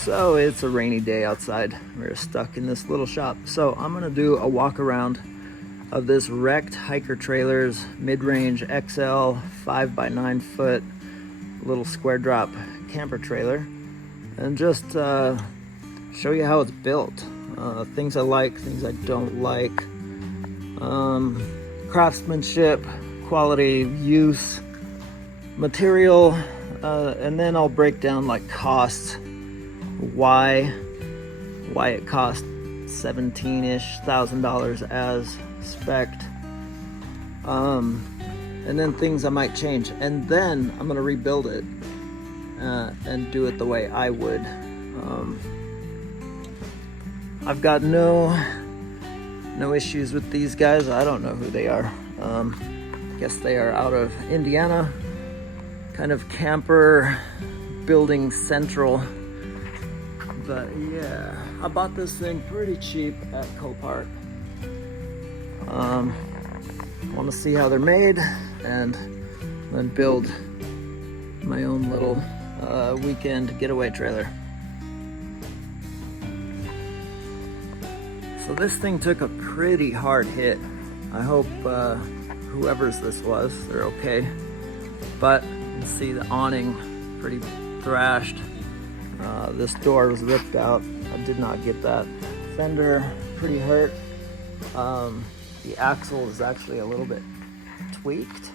So it's a rainy day outside. We're stuck in this little shop. So I'm gonna do a walk around of this wrecked Hiker Trailers mid-range XL 5x9 foot little Squaredrop camper trailer, and just show you how it's built. Things I like, things I don't like, craftsmanship, quality, use, material, and then I'll break down like costs, why it cost $17,000 as spec'd, and then things I might change, and then I'm gonna rebuild it and do it the way I would. I've got no issues with these guys. I don't know who they are. Guess they are out of Indiana, kind of camper building central. But yeah, I bought this thing pretty cheap at Copart. Want to see how they're made and then build my own little weekend getaway trailer. So this thing took a pretty hard hit. I hope whoever's this was, they're okay. But you can see the awning pretty thrashed. This door was ripped out. I did not get that. Fender pretty hurt. The axle is actually a little bit tweaked,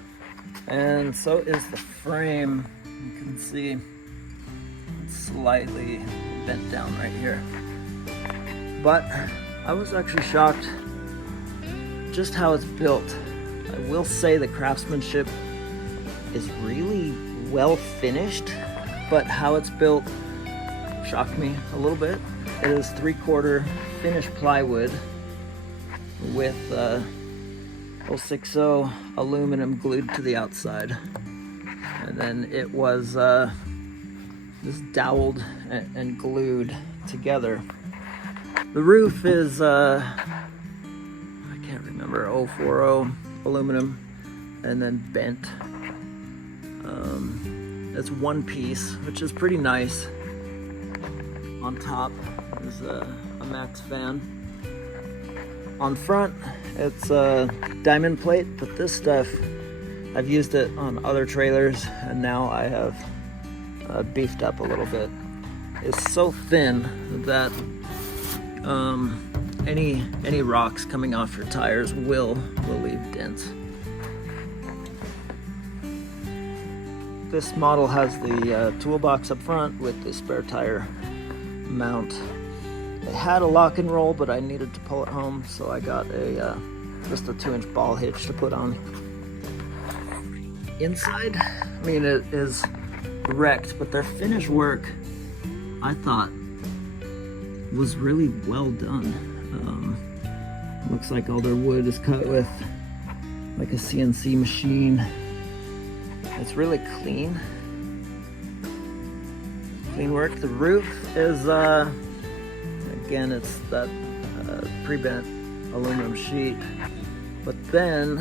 and so is the frame. You can see it's slightly bent down right here. But I was actually shocked just how it's built. I will say the craftsmanship is really well finished, but how it's built shocked me a little bit. It is 3/4 finished plywood with 060 aluminum glued to the outside, and then it was just doweled and glued together. The roof is I can't remember, 040 aluminum and then bent. It's one piece, which is pretty nice. On top is a Max fan. On front, it's a diamond plate, but this stuff, I've used it on other trailers, and now I have beefed up a little bit. It's so thin that any rocks coming off your tires will leave dents. This model has the toolbox up front with the spare tire mount. It had a lock and roll, but I needed to pull it home, so I got just a 2-inch ball hitch to put on. Inside, I mean, it is wrecked, but their finish work, I thought, was really well done. Looks like all their wood is cut with like a CNC machine. It's really clean work. The roof is again, it's that pre-bent aluminum sheet, but then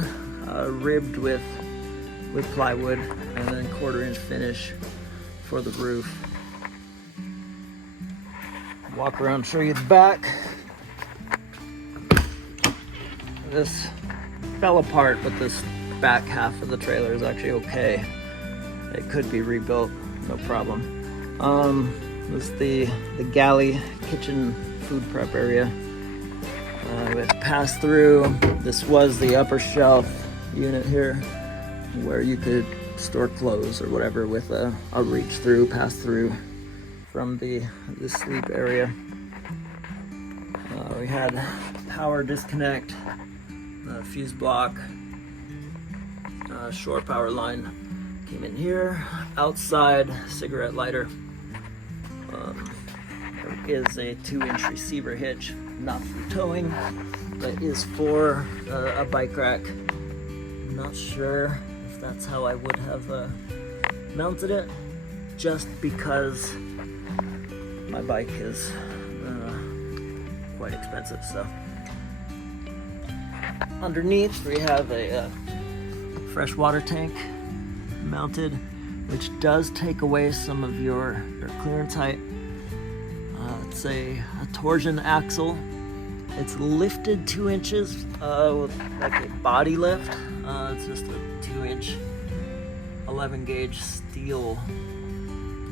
ribbed with plywood, and then 1/4-inch finish for the roof. Walk around, show you the back. This fell apart, but this back half of the trailer is actually okay. It could be rebuilt, no problem. This is the galley kitchen food prep area with pass through. This was the upper shelf unit here, where you could store clothes or whatever with a reach through, pass through from the sleep area. We had power disconnect, fuse block, shore power line came in here. Outside, cigarette lighter. There is a 2-inch receiver hitch, not for towing, but is for a bike rack. I'm not sure if that's how I would have mounted it, just because my bike is quite expensive. So underneath we have a freshwater tank mounted, which does take away some of your clearance height. It's a torsion axle. It's lifted 2 inches with like a body lift. It's just a 2-inch 11 gauge steel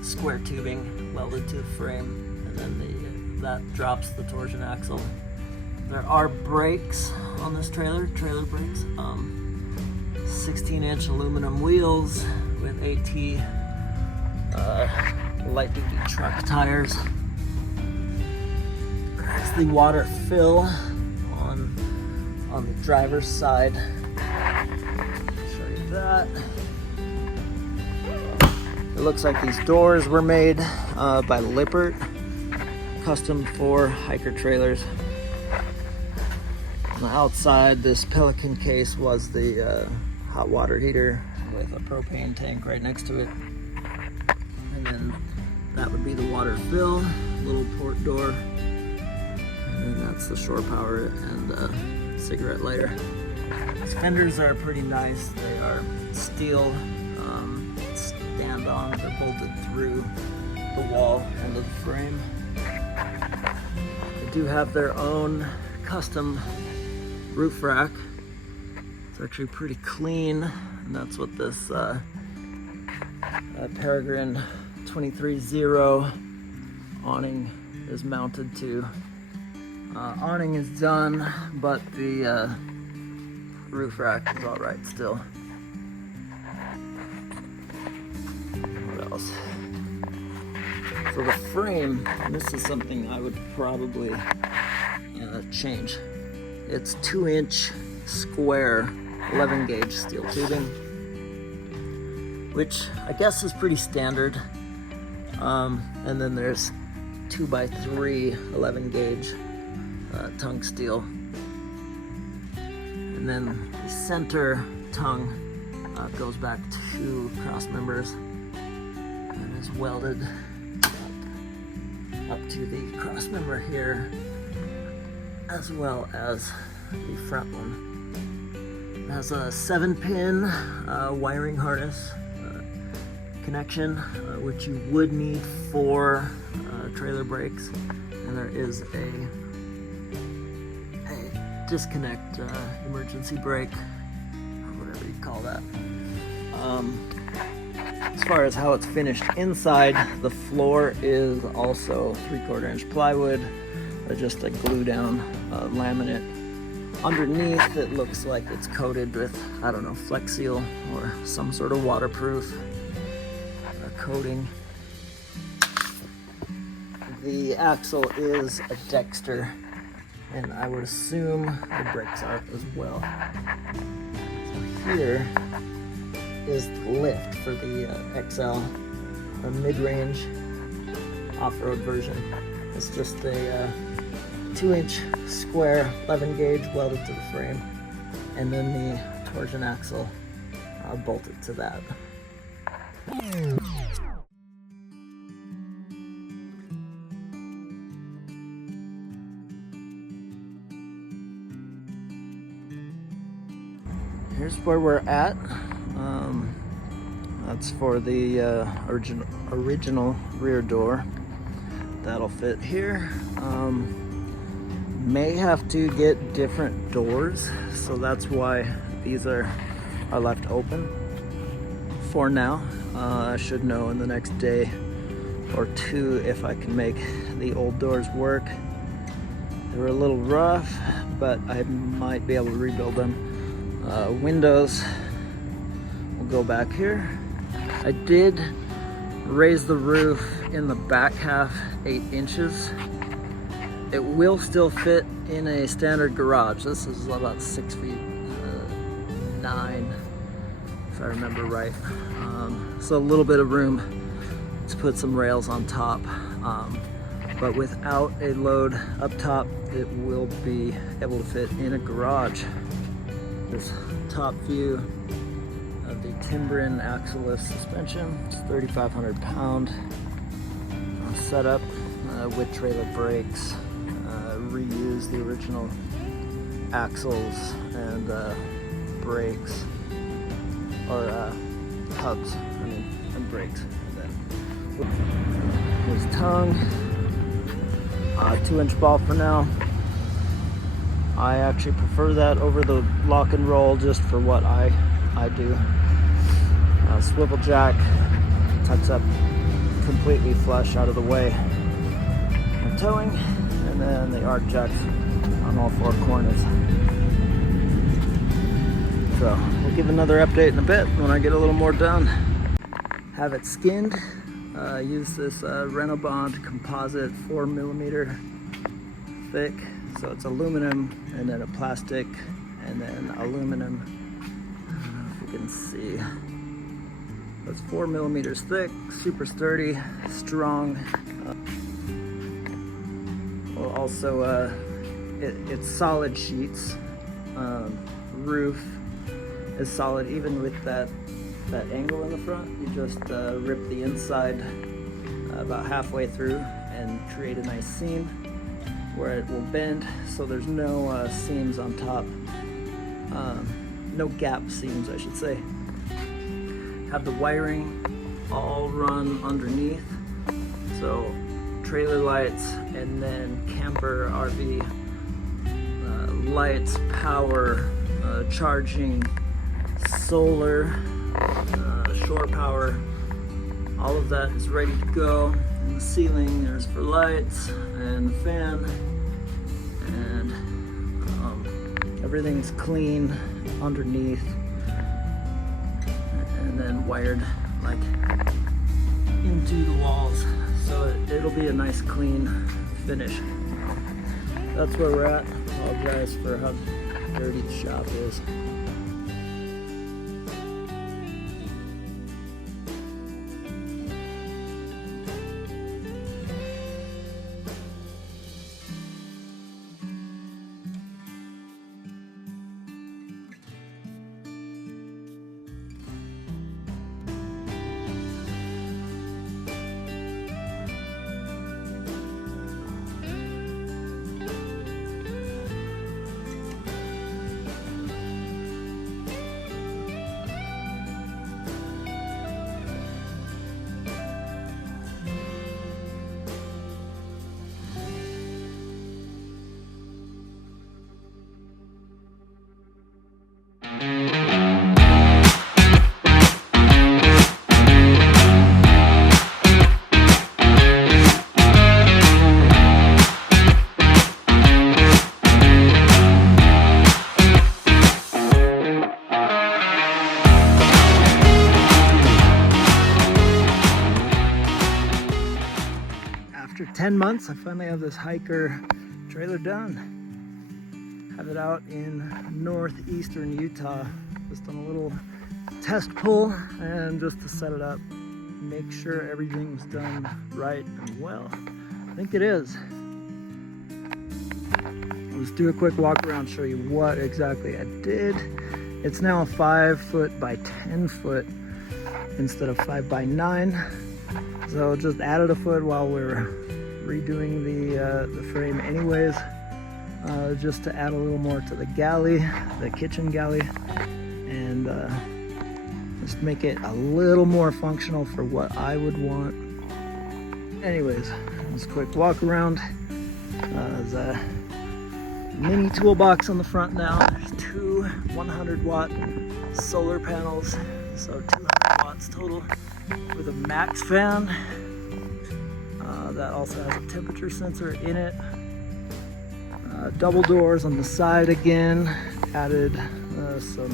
square tubing welded to the frame, and then that drops the torsion axle. There are brakes on this trailer brakes. 16-inch aluminum wheels with AT light duty truck tires. There's the water fill on the driver's side. Show you that. It looks like these doors were made by Lippert, custom for Hiker trailers. On the outside, this Pelican case was the hot water heater with a propane tank right next to it. And then that would be the water fill, little port door. And that's the shore power and cigarette lighter. These fenders are pretty nice. They are steel, stand on. They're bolted through the wall and the frame. They do have their own custom roof rack. It's actually pretty clean, and that's what this Peregrine 23-0 awning is mounted to. Awning is done, but the roof rack is all right still. What else? So the frame, and this is something I would probably change. It's 2-inch square 11 gauge steel tubing, which I guess is pretty standard. And then there's 2x3 11 gauge tongue steel. And then the center tongue goes back to cross members and is welded up to the cross member here, as well as the front one. It has a 7-pin wiring harness connection, which you would need for trailer brakes, and there is a disconnect emergency brake, or whatever you call that. As far as how it's finished inside, the floor is also 3/4 inch plywood, just a glue down laminate. Underneath, it looks like it's coated with, I don't know, Flex Seal or some sort of waterproof coating. The axle is a Dexter, and I would assume the brakes are as well. So here is the lift for the XL, a mid-range off-road version. It's just a 2-inch square 11 gauge welded to the frame, and then the torsion axle bolted to that. Here's where we're at. That's for the original rear door. That'll fit here. May have to get different doors, so that's why these are left open for now. I should know in the next day or two if I can make the old doors work. They were a little rough, but I might be able to rebuild them. Windows will go back here. I did raise the roof in the back half 8 inches. It will still fit in a standard garage. This is about 6 feet 9, if I remember right. So a little bit of room to put some rails on top. But without a load up top, it will be able to fit in a garage. This top view of the Timbren axle-less suspension. It's 3,500 pound setup with trailer brakes. Reuse the original axles and brakes, or hubs, and brakes. And then here's tongue. 2-inch ball for now. I actually prefer that over the lock and roll just for what I do. Swivel jack tucks up completely flush out of the way for towing, and then the arc jacks on all 4 corners. So we'll give another update in a bit when I get a little more done. Have it skinned. Use this Renobond composite 4mm thick. So it's aluminum and then a plastic and then aluminum. I don't know if you can see. It's 4mm thick, super sturdy, strong. Well, also it's solid sheets. Roof is solid even with that angle in the front. You just rip the inside about halfway through and create a nice seam where it will bend, so there's no seams on top. No gap seams, I should say. Have the wiring all run underneath, so trailer lights and then camper RV lights, power, charging, solar, shore power, all of that is ready to go. In the ceiling there's for lights and the fan, and everything's clean underneath and then wired like into the walls, so it'll be a nice clean finish. That's where we're at. Apologize for how dirty the shop is. After 10 months, I finally have this Hiker trailer done. Have it out in northeastern Utah, just on a little test pull and just to set it up, make sure everything's done right and well. I think it is. Let's do a quick walk around, show you what exactly I did. It's now 5 foot by 10 foot instead of 5 by 9. So just added a foot while we're redoing the frame anyways, just to add a little more to the galley, the kitchen galley, and just make it a little more functional for what I would want. Anyways, just a quick walk around. There's a mini toolbox on the front now. There's 2 100-watt solar panels, so 200 watts total, with a max fan that also has a temperature sensor in it. Double doors on the side again, added some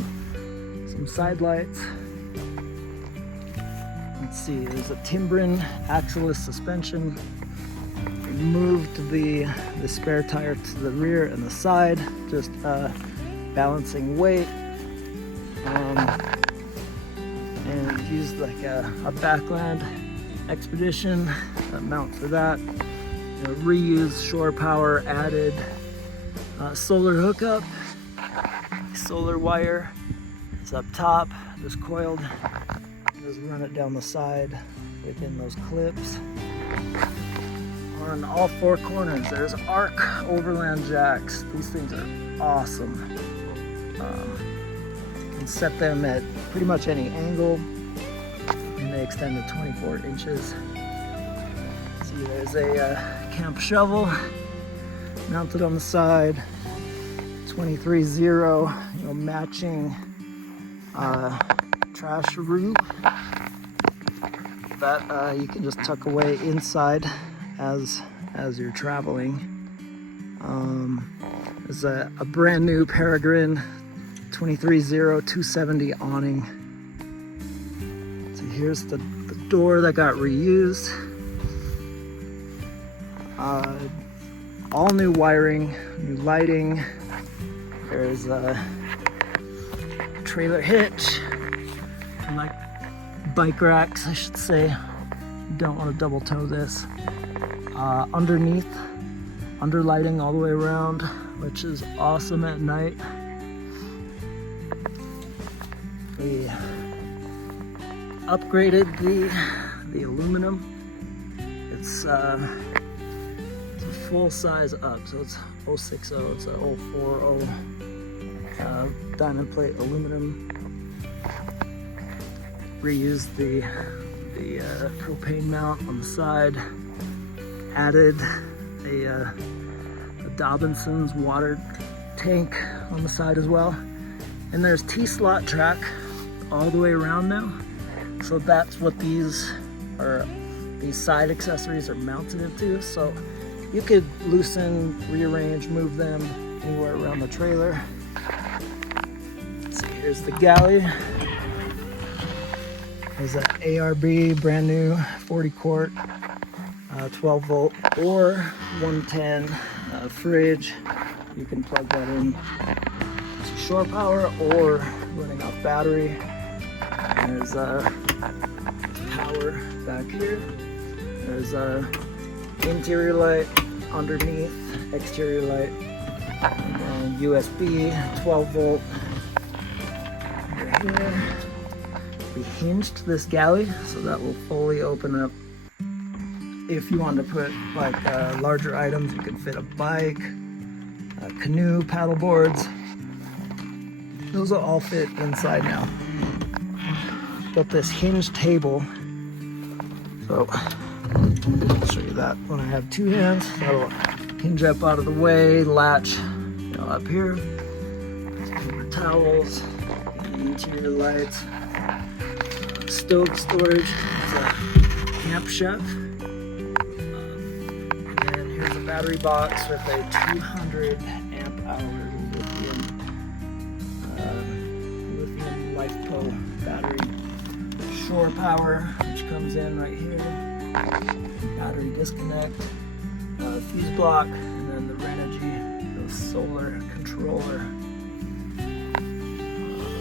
side lights. Let's see, there's a Timbrin axle-less suspension. Moved the spare tire to the rear and the side, just balancing weight. And used like a Backland Expedition mount for that. Reused shore power, added solar hookup, solar wire is up top, just coiled. Just run it down the side within those clips. On all 4 corners, there's arc overland jacks. These things are awesome. You can set them at pretty much any angle, and they extend to 24 inches. See, there's a camp shovel mounted on the side. 23-0, matching trash roof that you can just tuck away inside as you're traveling. There's a brand new Peregrine 23-0 270 awning. So here's the door that got reused. All new wiring, new lighting. There's a trailer hitch and like bike racks, I should say. You don't want to double toe this. Underneath, under lighting all the way around, which is awesome at night. We upgraded the aluminum. It's a full size up, so it's 060, it's a 040 diamond plate aluminum. Reused the propane mount on the side. Added a Dobinson's water tank on the side as well. And there's T-slot track all the way around now. So that's what these side accessories are mounted into. So you could loosen, rearrange, move them anywhere around the trailer. So here's the galley. There's an ARB, brand new 40 quart, 12 volt or 110 fridge. You can plug that in to shore power or running off battery. And there's power back here. There's a interior light underneath, exterior light, and then USB 12 volt right here. We hinged this galley so that will fully open up. If you want to put like larger items, you can fit a bike, a canoe, paddle boards. Those will all fit inside now. Got this hinged table. So I'll show you that when I have two hands. That'll hinge up out of the way, latch up here. Paper towels, interior lights, stove storage. It's a camp chef. And here's a battery box with a 200 amp hour lithium LiFePO battery. Shore power, which comes in right here. Battery disconnect, fuse block, and then the Renogy, the solar controller.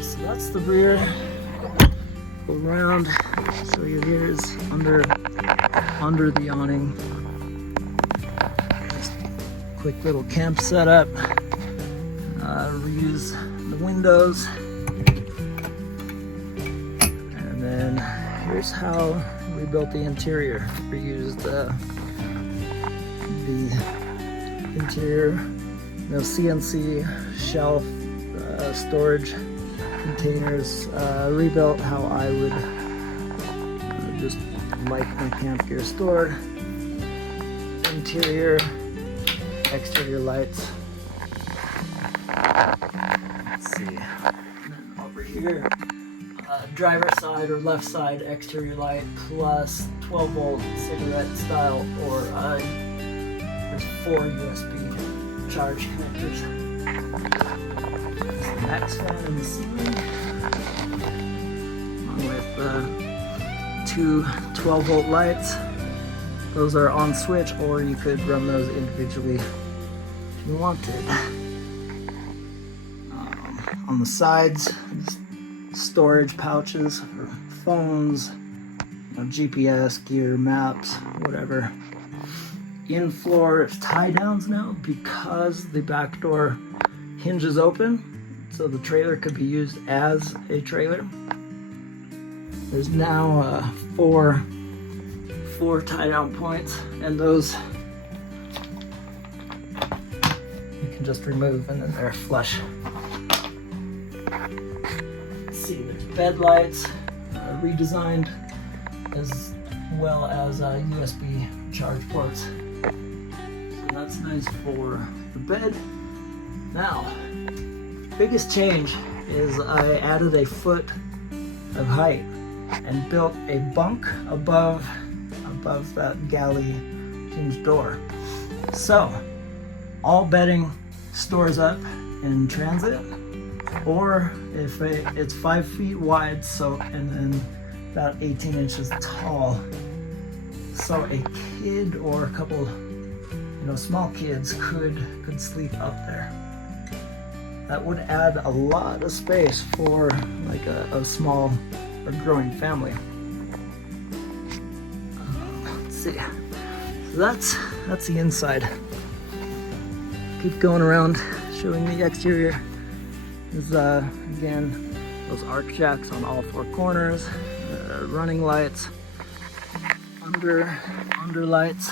So that's the rear. Go around, so your ears under the awning. Just quick little camp setup. Reuse the windows, and then here's how we built the interior. We used the interior, CNC shelf, storage containers, rebuilt how I would just like my camp gear stored. Interior, exterior lights. Let's see. And then over here, driver side or left side exterior light plus 12 volt cigarette style, or there's 4 USB charge connectors. There's the max fan in the ceiling, along with 2 12 volt lights. Those are on switch, or you could run those individually if you wanted. On the sides, storage pouches for phones, GPS, gear, maps, whatever. In floor, it's tie downs now because the back door hinges open, so the trailer could be used as a trailer. There's now 4 tie down points, and those you can just remove, and then they're flush. See, there's bed lights, redesigned, as well as USB charge ports. So that's nice for the bed. Now, biggest change is I added a foot of height and built a bunk above that galley hinge door. So all bedding stores up in transit, or if it's 5 feet wide, so and then about 18 inches tall. So a kid or a couple, small kids could sleep up there. That would add a lot of space for like a small or growing family. Let's see. So that's the inside. Keep going around, showing the exterior. There's again those arc jacks on all 4 corners, running lights, under lights.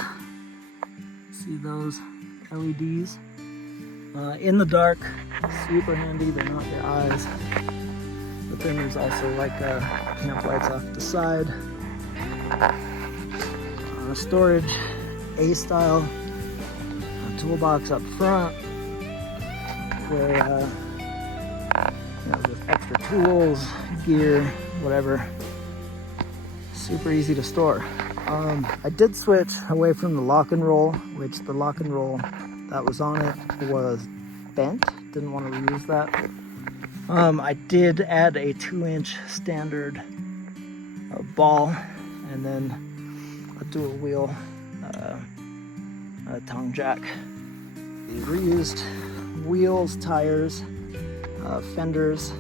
See those LEDs? In the dark, super handy, they're not your eyes. But then there's also like camp lights off the side. Storage, A-style, toolbox up front where with extra tools, gear, whatever. Super easy to store. I did switch away from the lock and roll, which the lock and roll that was on it was bent. Didn't want to reuse that. I did add a 2-inch standard ball and then a dual wheel tongue jack. The reused wheels, tires, fenders.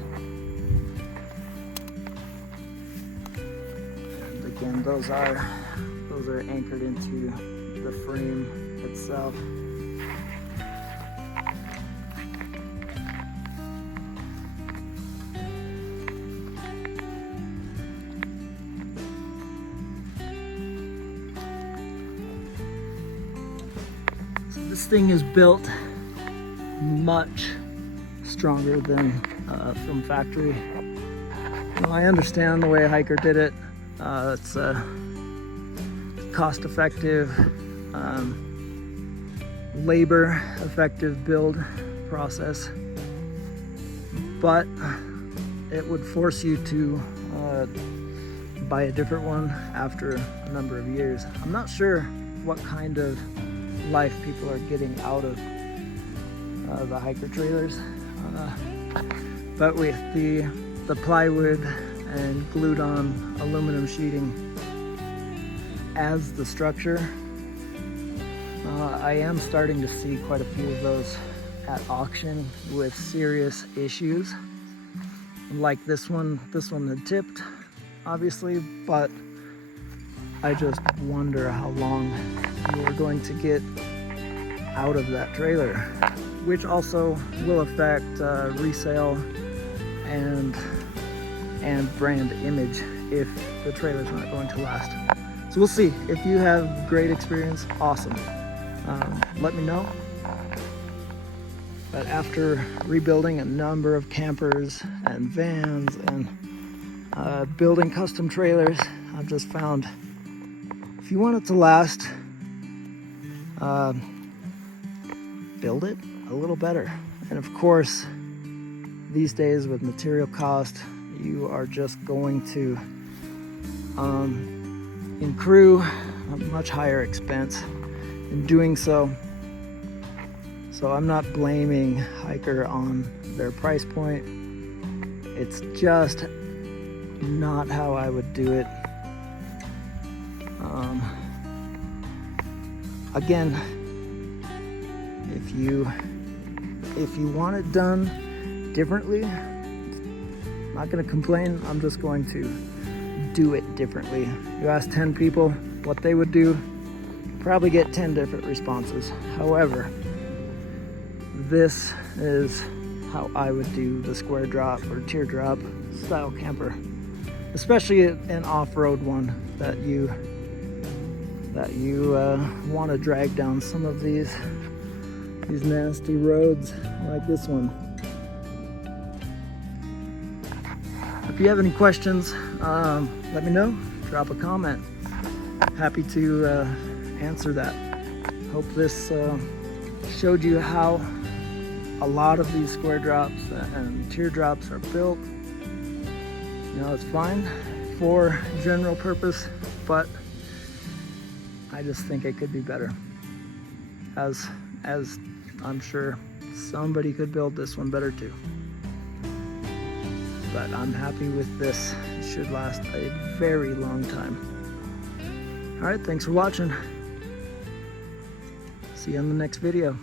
And again, those are anchored into the frame itself. So this thing is built much stronger than from factory. I understand the way Hiker did it. It's a cost-effective, labor-effective build process, but it would force you to buy a different one after a number of years. I'm not sure what kind of life people are getting out of the Hiker trailers, but with the plywood and glued on aluminum sheeting as the structure, I am starting to see quite a few of those at auction with serious issues. Like this one had tipped, obviously, but I just wonder how long you're going to get out of that trailer, which also will affect resale and brand image if the trailer's not going to last. So we'll see. If you have great experience, awesome. Let me know. But after rebuilding a number of campers and vans and building custom trailers, I've just found if you want it to last, build it a little better. And of course, these days with material cost, you are just going to accrue a much higher expense in doing so. So I'm not blaming Hiker on their price point. It's just not how I would do it. Again, if you want it done differently, I'm not going to complain. I'm just going to do it differently. You ask 10 people what they would do, probably get 10 different responses. However, this is how I would do the Squaredrop or teardrop style camper, especially an off-road one that you want to drag down some of these nasty roads like this one. If you have any questions, let me know. Drop a comment. Happy to answer that. Hope this showed you how a lot of these square drops and teardrops are built. You know, it's fine for general purpose, but I just think it could be better. As I'm sure somebody could build this one better too. But I'm happy with this. It should last a very long time. All right, thanks for watching. See you on the next video.